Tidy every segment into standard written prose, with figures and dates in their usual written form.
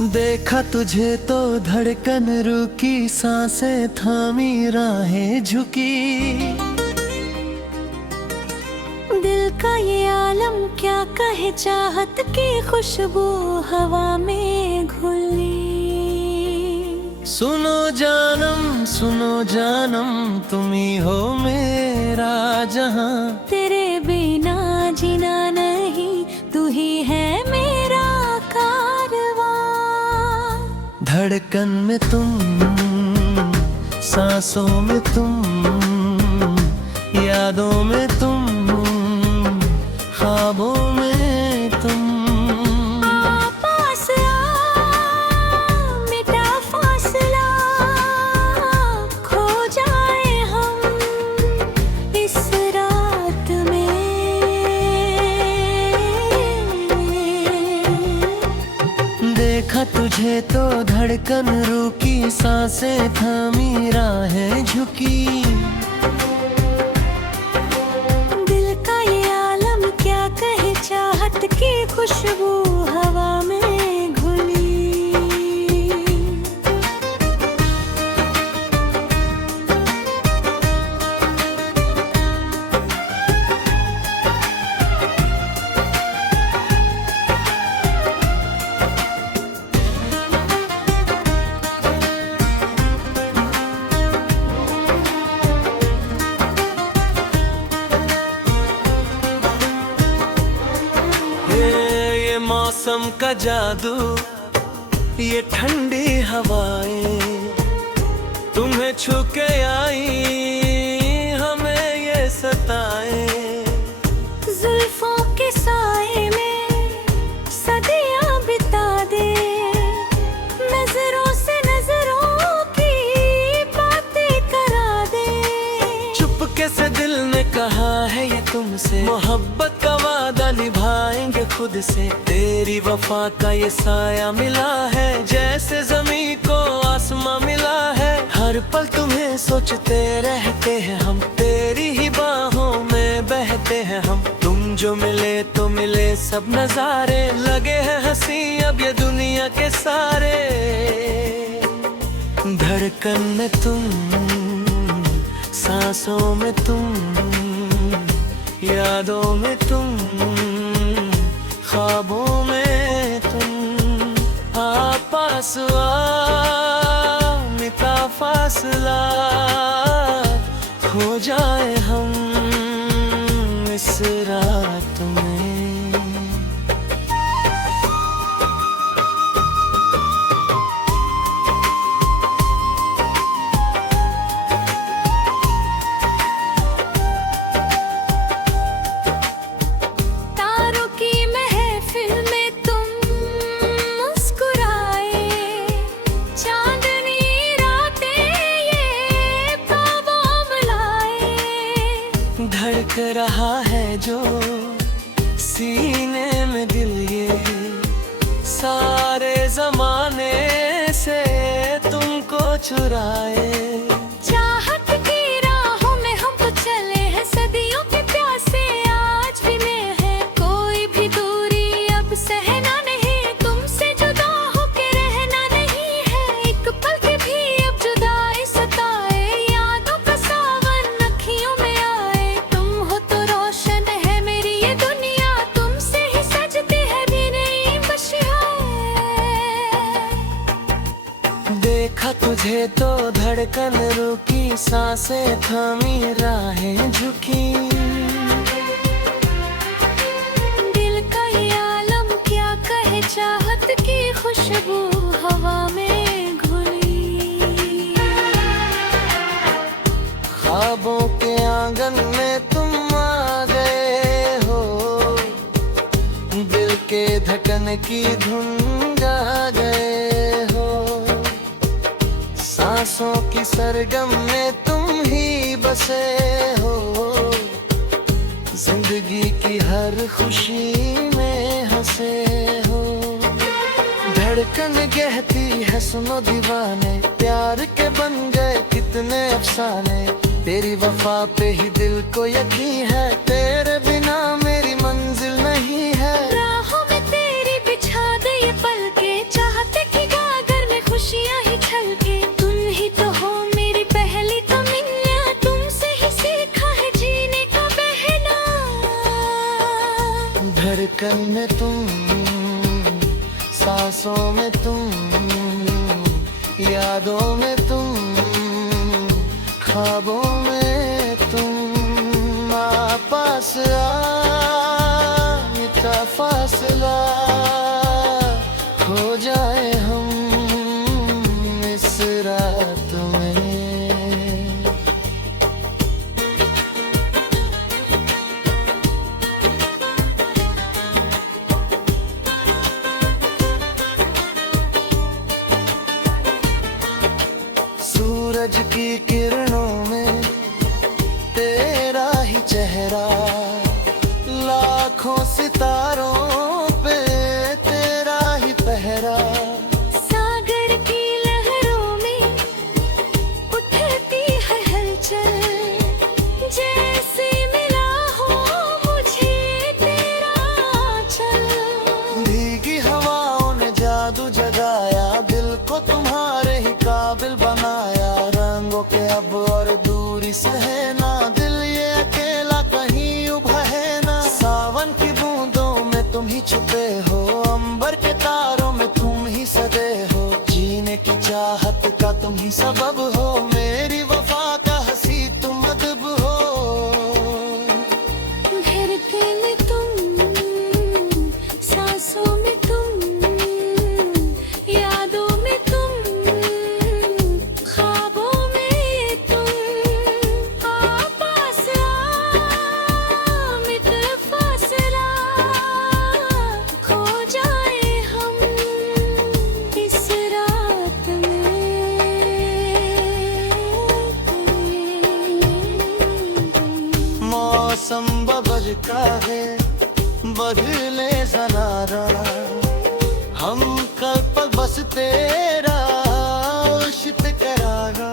देखा तुझे तो धड़कन रुकी, सांसें थामी राहें झुकी। दिल का ये आलम क्या कहे, चाहत की खुशबू हवा में घुली। सुनो जानम तुम ही हो मेरा जहां। तेरे बिना जीना नहीं, तू ही है मेरा कारवां। धड़कन में तुम, सांसों में तुम, यादों में तुम, ख्वाबों में तुम। पास आ, मिटा फासला, खो जाए हम इस रात में। देखा तुझे तो धड़कन रुकी, सांसें थामी राहें झुकी। चाहत की खुशबू हवा में घुली। मौसम का जादू, ये ठंडी हवाएं तुम्हें छू के आई, हमें ये सताए। जुल्फों के साए में सदियां बिता दे, नजरों से नजरों की बातें करा दे। चुपके से दिल ने कहा है ये तुमसे, मोहब्बत का वादा निभाएंगे खुद से। तेरी वफा का ये साया मिला है, जैसे जमीन को आसमां मिला है। हर पल तुम्हें सोचते रहते हैं हम, तेरी ही बाहों में बहते हैं हम। तुम जो मिले तो मिले सब नजारे, लगे हैं हंसी अब ये दुनिया के सारे। धड़कन में तुम, सांसों में तुम, यादों में तुम, ख्वाबों में तुम। पास आ, मिटा फासला, खो जाए हम इस रात में। धड़क रहा है जो सीने में दिल, ये सारे जमाने से तुमको चुराए। चाहत की राहों में हम तो चले हैं, सदियों के प्यासे आज भी में है। कोई भी दूरी अब सहना नहीं, तुमसे जुदा होके रहना नहीं है। एक पल के भी अब जुदाई सताए, यादों का सावन अखियों में आए। तुम हो तो रोशन है मेरी ये दुनिया, तुमसे ही सजती है भी नहीं बशियाए। देखा तुझे तो धड़कन रुकी, सांसें थामी राहें झुकी। दिल का ये आलम क्या कहे, चाहत की खुशबू हवा में घुली। ख्वाबों के आंगन में तुम आ गए हो, दिल के धड़कन की धुन गा गए हो। सांसों की सरगम में तुम ही बसे हो, जिंदगी की हर खुशी में हंसे हो। धड़कन कहती है सुनो दीवाने, प्यार के बन गए कितने अफसाने। तेरी वफा पे ही दिल को यकीन है, तेरे बिना मेरी मंजिल नहीं है। राहों में तेरी बिछा दे ये पल के, चाहते सांसों में तुम, यादों में तुम, ख्वाबों में तुम। पास मिटा फासला, खो जाए हम इस रात में। सूरज की किरणों में तेरा ही चेहरा, लाखों सितारों पे तेरा ही पहरा। सागर की लहरों में उठती है हलचल, जैसे मिला हो मुझे तेरा आंचल। भीगी हवाओं ने जादू जगाया, दिल को तुम्हारे ही काबिल बनाया। रंगों के अब और दूरी से है ना, दिल ये अकेला कहीं उभा है ना। सावन की बूंदों में तुम ही छुपे हो, अंबर के तारों में तुम ही सदे हो। जीने की चाहत का तुम ही सबब हो, मेरी वफा का हंसी तुम अदब हो। धड़कन में तुम, सांसों में तुम, यादों में तुम, ख्वाबों में तुम। पास मिटा फासला, खो जाए हम इस रात में। मौसम बदल का है, बदले जनारा, हम कल पर बस तेरा इश्क करारा।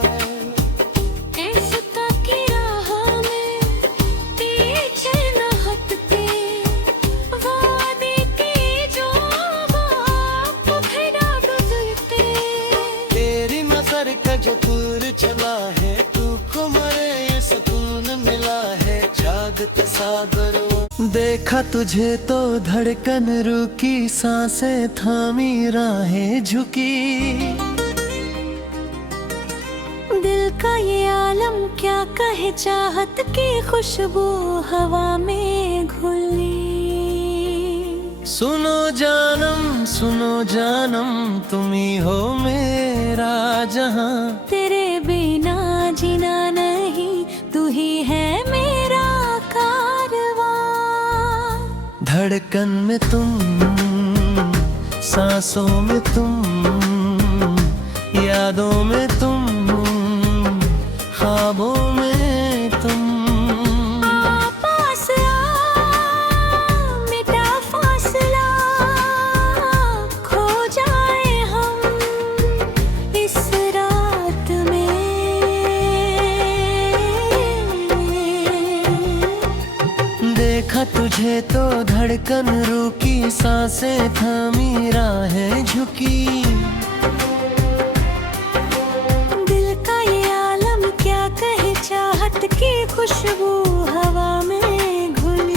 इस तक की राह में पीछे न हटते, वादे के जो आप फिरा बदलते। तेरी नजर का जो दूर चला है, तू को मरे ये सुकून मिला है। जागते सागर देखा तुझे तो धड़कन रुकी, सांसें थामी राहें झुकी। दिल का ये आलम क्या कहे, चाहत की खुशबू हवा में घुली। सुनो जानम तुम ही हो मेरा जहां। तेरे बिना जीना नहीं, तू ही है मेरा कारवां। धड़कन में तुम, सांसों में तुम, यादों में तुम, ख्वाबों में तुम। पास मिटा फासला, खो जाए हम इस रात में। देखा तुझे तो धड़कन रुकी, सांसें थामी राहें झुकी। दिल का ये आलम क्या कहे, चाहत की खुशबू हवा में घुली।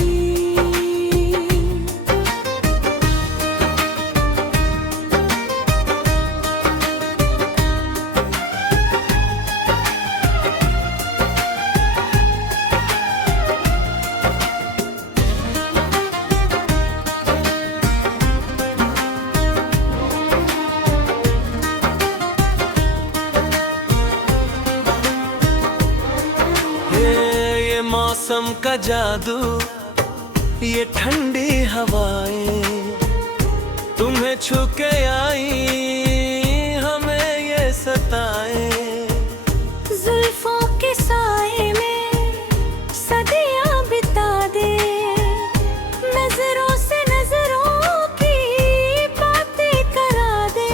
ये मौसम का जादू, ये ठंडी हवाएं, तुम्हें छू के आई हमें ये सताए। जुल्फों के साए में सदियां बिता दे, नजरों से नजरों की बातें करा दे।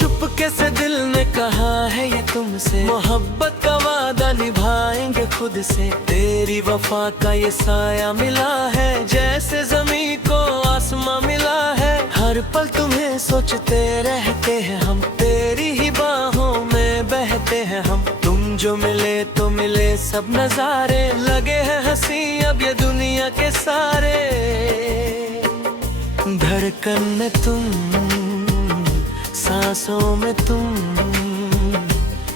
चुपके से दिल ने कहा है ये तुमसे, मोहब्बत का वादा निभाएंगे खुद से। तेरी वफा का ये साया मिला है, जैसे जमीन को आसमां मिला है। हर पल तुम्हें सोचते रहते हैं हम, तेरी ही बाहों में बहते हैं हम। तुम जो मिले तो मिले सब नजारे, लगे हैं हंसी अब ये दुनिया के सारे। धड़कन में तुम, सांसों में तुम,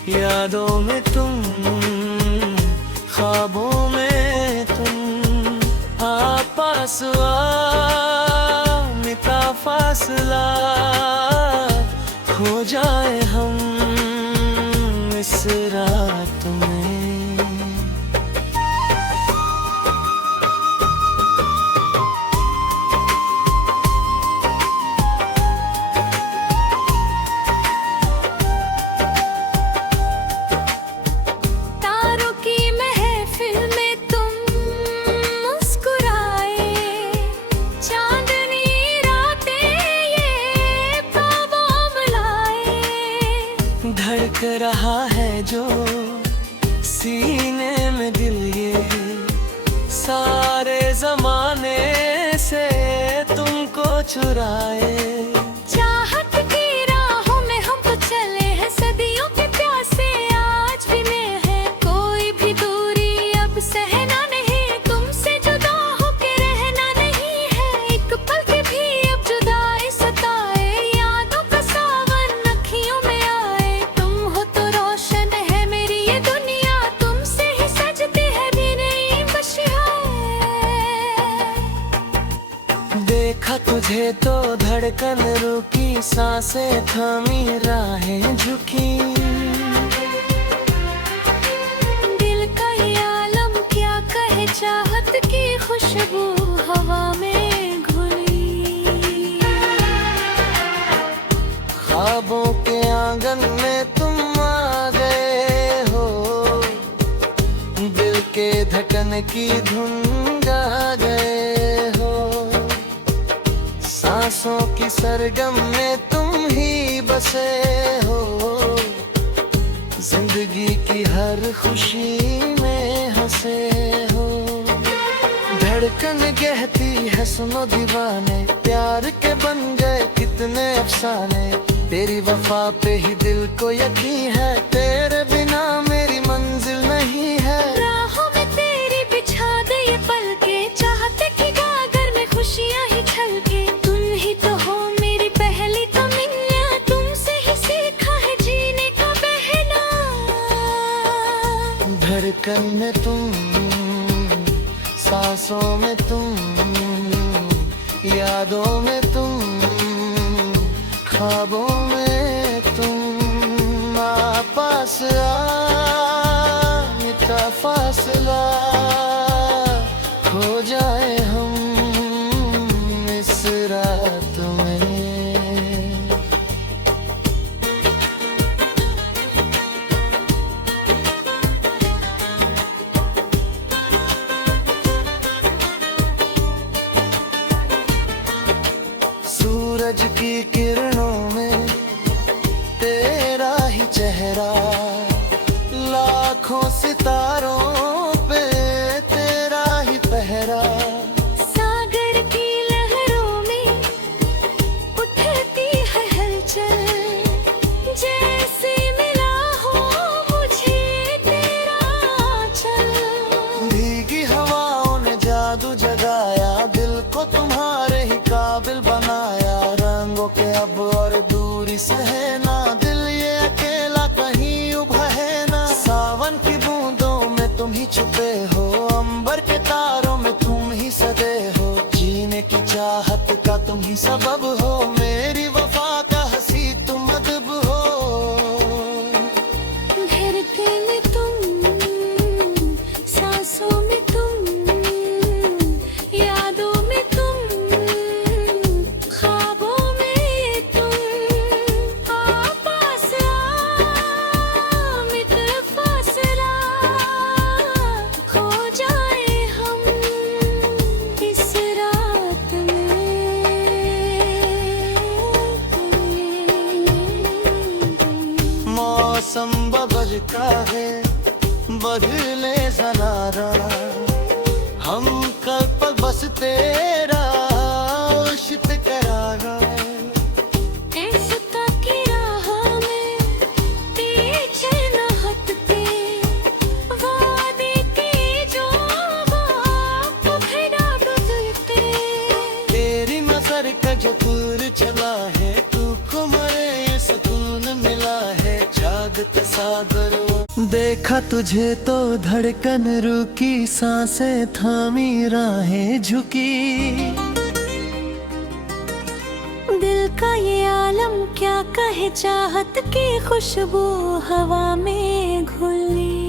यादों में तुम, ख्वाबों में तुम। आ पास आ मिटा फासला, खो जाए हम इस रात में। तारों की महफिल में तुम मुस्कुराए, चांदनी रातें ये ख्वाबों बुलाए। धड़क रहा है जो सीने में दिल, ये सारे जमाने से तुमको चुराए। चाहत की राहों में हम तो चले हैं सदियों के प्यासे, आज भी मैं है कोई भी दूरी अब सहना नहीं, तुमसे जुदा होके रहना नहीं है। एक पल के भी अब जुदाई सताए, यादों का सावन अखियों में आए। तुम हो तो रोशन है मेरी ये दुनिया, तुमसे ही सजती है भी नहीं बशियाए। देखा तुझे तो धड़कन रुकी, सांसें थमी, राहें झुकी। दिल का ये आलम क्या कहे, चाहत की खुशबू हवा में घुली। ख्वाबों के आंगन में तुम आ गए हो, दिल के धड़कन की धुन गा गए हो। सांसों की सरगम में तुम ही बसे हो, जिंदगी की हर खुशी में हंसे हो। धड़कन कहती है सुनो दीवाने, प्यार के बन गए कितने अफसाने। तेरी वफा पे ही दिल को यकीन है, तेरे बिना मेरी मंजिल नहीं है। राहों में तेरी बिछा दे ये पलके, चाहते कि गागर में खुशियां ही छलके। तुम ही तो हो मेरी पहली तमन्ना, तुमसे ही सीखा है जीने का बहना। धड़कन में तुम, सांसों में तुम, यादों में तुम, ख्वाबों में तुम। आ पास आ मिटा फासला, खो जाए हम इस रात में। सूरज की किरणों में तेरा ही चेहरा, लाखों सितारों पे तेरा ही पहरा। सागर की लहरों में उठती है हलचल, जैसे मिला हो मुझे तेरा आंचल। भीगी हवाओं ने जादू जगाया, दिल को तुम्हारे ही काबिल बनाया। रंगों के अब और दूरी सहना, दिल ये अकेला कहीं उभा है ना। सावन की बूंदों में तुम ही छुपे हो, अंबर के तारों में तुम ही सदे हो। जीने की चाहत का तुम ही सबब हो, मेरी वफा का हंसी तुम अदब हो। धरती में तुम, सांसों में तुम, यादों में तुम, ख्वाबों में तुम। आ पास आ मिटा फासला, खो जाए हम इस रात में। मौसम बदलता है, बदले जनारा, हम कल पर बस तेरा इश्क करारा। ऐसा की राह में पीछे न हटते, वादे के जो बाप भरा बदलते। तेरी नजर का जो दूर चला है, तू को मरे ये सकून सागर। देखा तुझे तो धड़कन रुकी, सांसें थामी राहें झुकी। दिल का ये आलम क्या कहे, चाहत की खुशबू हवा में घुली।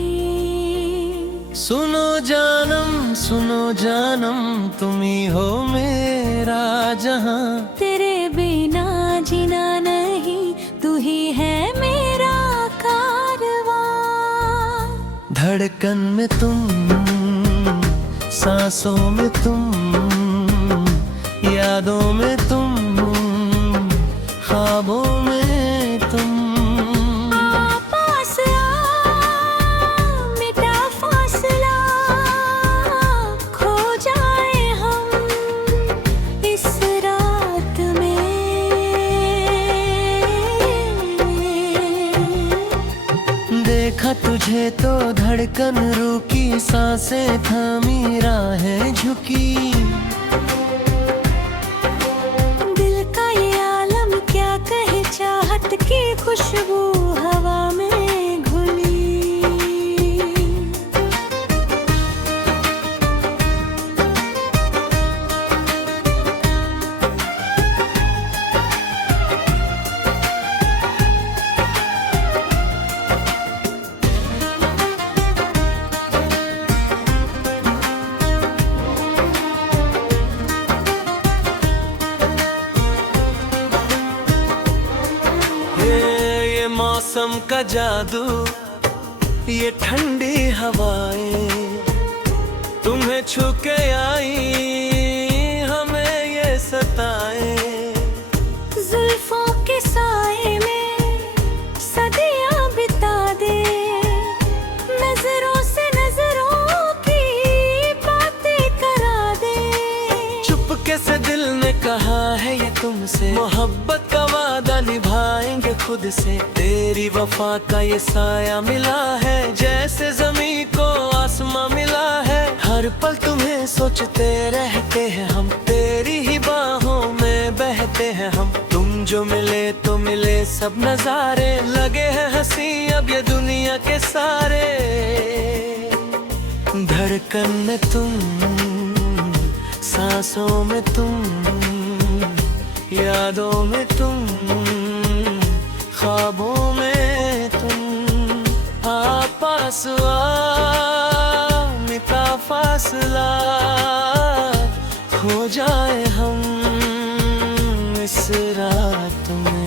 सुनो जानम तुम ही हो मेरा जहां। तेरे बिना जीना नहीं, तू ही है मेरा कारवां। धड़कन में तुम, सांसों में तुम, यादों में तुम, ख्वाबों में तुम। पास आ, मिटा फासला, खो जाए हम इस रात में। देखा तुझे तो धड़कन रुकी, सांसें थामी राहें झुकी। चाहत की खुशबू हवा में घुली। मौसम का जादू, ये ठंडी हवाएं, तुम्हें छू के आई हमें ये सताए। जुल्फों के साए में सदियां बिता दे, नजरों से नजरों की बातें करा दे। चुपके से दिल ने कहा है ये तुमसे, मोहब्बत का वादा निभाएंगे खुद से। तेरी वफा का ये साया मिला है, जैसे जमीन को आसमां मिला है। हर पल तुम्हें सोचते रहते हैं हम, तेरी ही बाहों में बहते हैं हम। तुम जो मिले तो मिले सब नजारे, लगे हैं हंसी अब ये दुनिया के सारे। धड़कन में तुम, सांसों में तुम, यादों में तुम, ख्वाबों में तुम। पास आ, मिटा फासला, खो जाए हम इस रात में।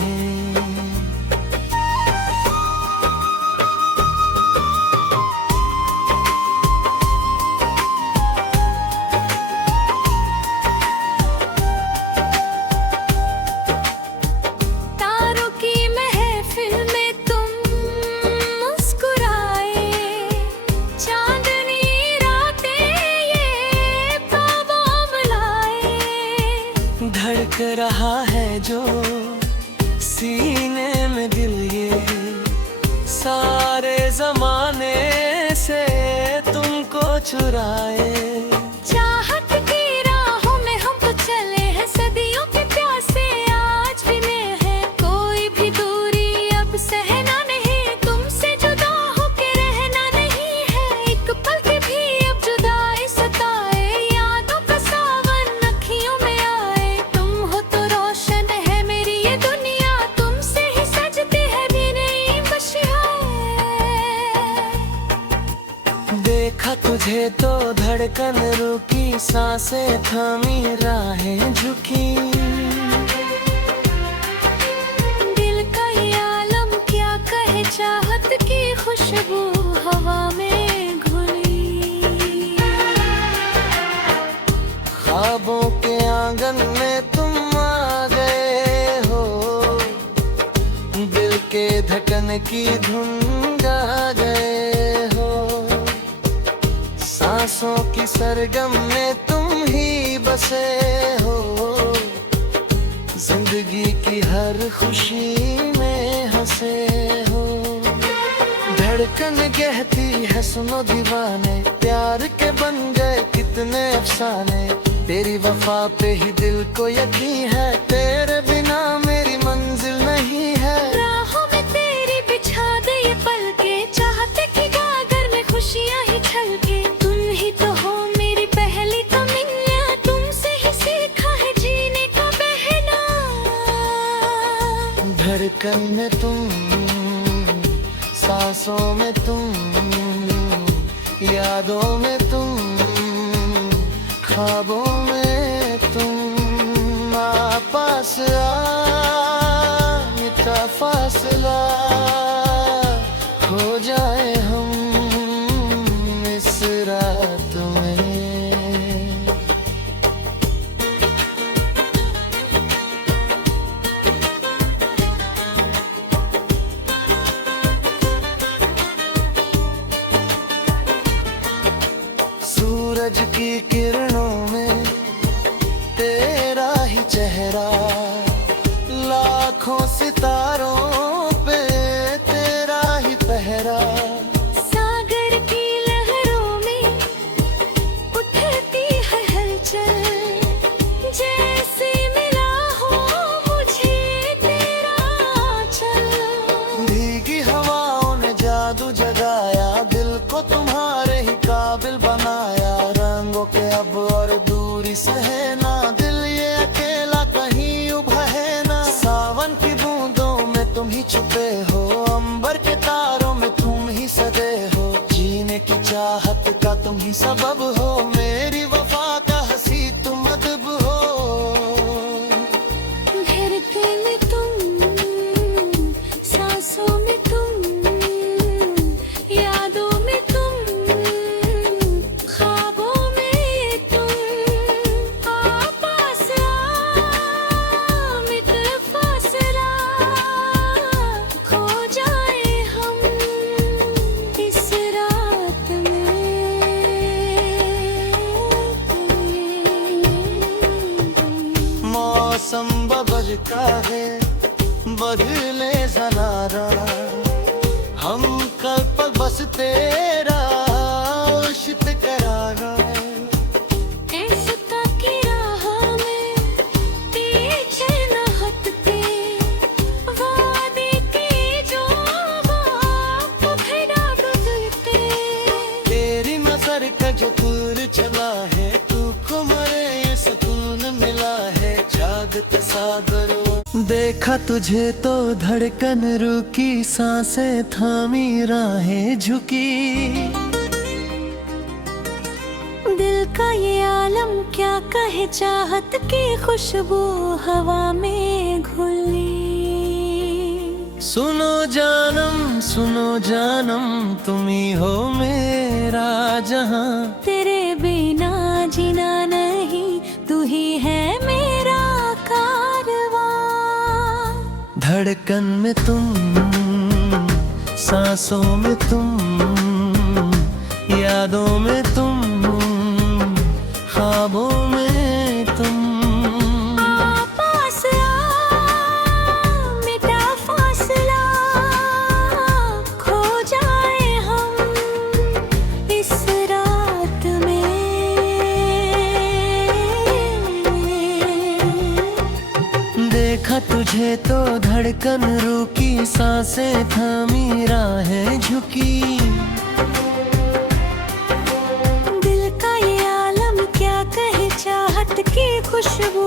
धड़क रहा है जो सीने में दिल, ये सारे जमाने से तुमको चुराए। चाहत की राहों में हम तो चले हैं, सदियों के प्यासे आज भी में है। कोई भी दूरी अब सहना नहीं, तुमसे जुदा होके रहना नहीं है। एक पल के भी अब जुदाई सताए, यादों का सावन अखियों में आए। तुम हो तो रोशन है मेरी ये दुनिया, तुमसे ही सजती है भी नहीं बशिया। देखा तुझे तो धड़कन रुकी, सांसें थामी राहें झुकी। दिल का ये आलम क्या कहे, चाहत की खुशबू हवा में घुली। ख्वाबों के आंगन में तुम आ गए हो, दिल के धड़कन की धुन गा गए हो। सांसों की सरगम में तुम ही बसे हो, जिंदगी की हर खुशी में हंसे हो। धड़कन कहती है सुनो दीवाने, प्यार के बन गए कितने अफसाने। तेरी वफा पे ही दिल को यकीन है, तेरे बिना मेरी मंजिल नहीं है। राहों में तेरी बिछा दे ये धड़कन में तुम, सांसों में तुम, यादों में तुम, ख्वाबों में तुम। पास आ मिटा फासला, खो जाए हम इस रात में। सूरज की किरणों में तेरा ही चेहरा, लाखों सितारों पे तेरा ही पहरा। सागर की लहरों में उठती है हलचल, जैसे मिला हो मुझे तेरा आंचल। भीगी हवाओं ने जादू जगाया, दिल को तुम्हारे ही काबिल बनाया। रंगों के अब और दूरी सहना, दिल ये अकेला कहीं उभा है ना। सावन की बूंदों में तुम ही छुपे हो, अंबर के तारों में तुम ही सजे हो। जीने की चाहत का तुम ही सबब हो, मेरी वफा का हंसी तुम अदब हो। धड़कन में तुम, सांसों में तुम, यादों में तुम, ख्वाबों में तुम। पास आ मिटा फासला, खो जाए हम इस रात में। मौसम बदल का है, बदले जनारा, हम कल पर बस तेरा इश्क करारा। ऐसा की राह में पीछे न हटते, वादे की जो बात भड़ा बदलते। तेरी नजर का जो दूर चला है, तू को मरे ये सुकून मिला है। जागते सागर देखा तुझे तो धड़कन रुकी, सांसें थामी राहें झुकी। दिल का ये आलम क्या कहे, चाहत की खुशबू हवा में घुली। सुनो जानम तुम ही हो मेरा जहां। तेरे बिना जीना नहीं, तू ही है मेरा कारवां। धड़कन में तुम, सांसों में तुम, यादों में तुम, ख्वाबों में तुम। पास आ मिटा फासला, खो जाए हम इस रात में। देखा तुझे तो धड़कन रुकी, सांसें थामी राहें झुकी। दिल का ये आलम क्या कहे, चाहत की खुशबू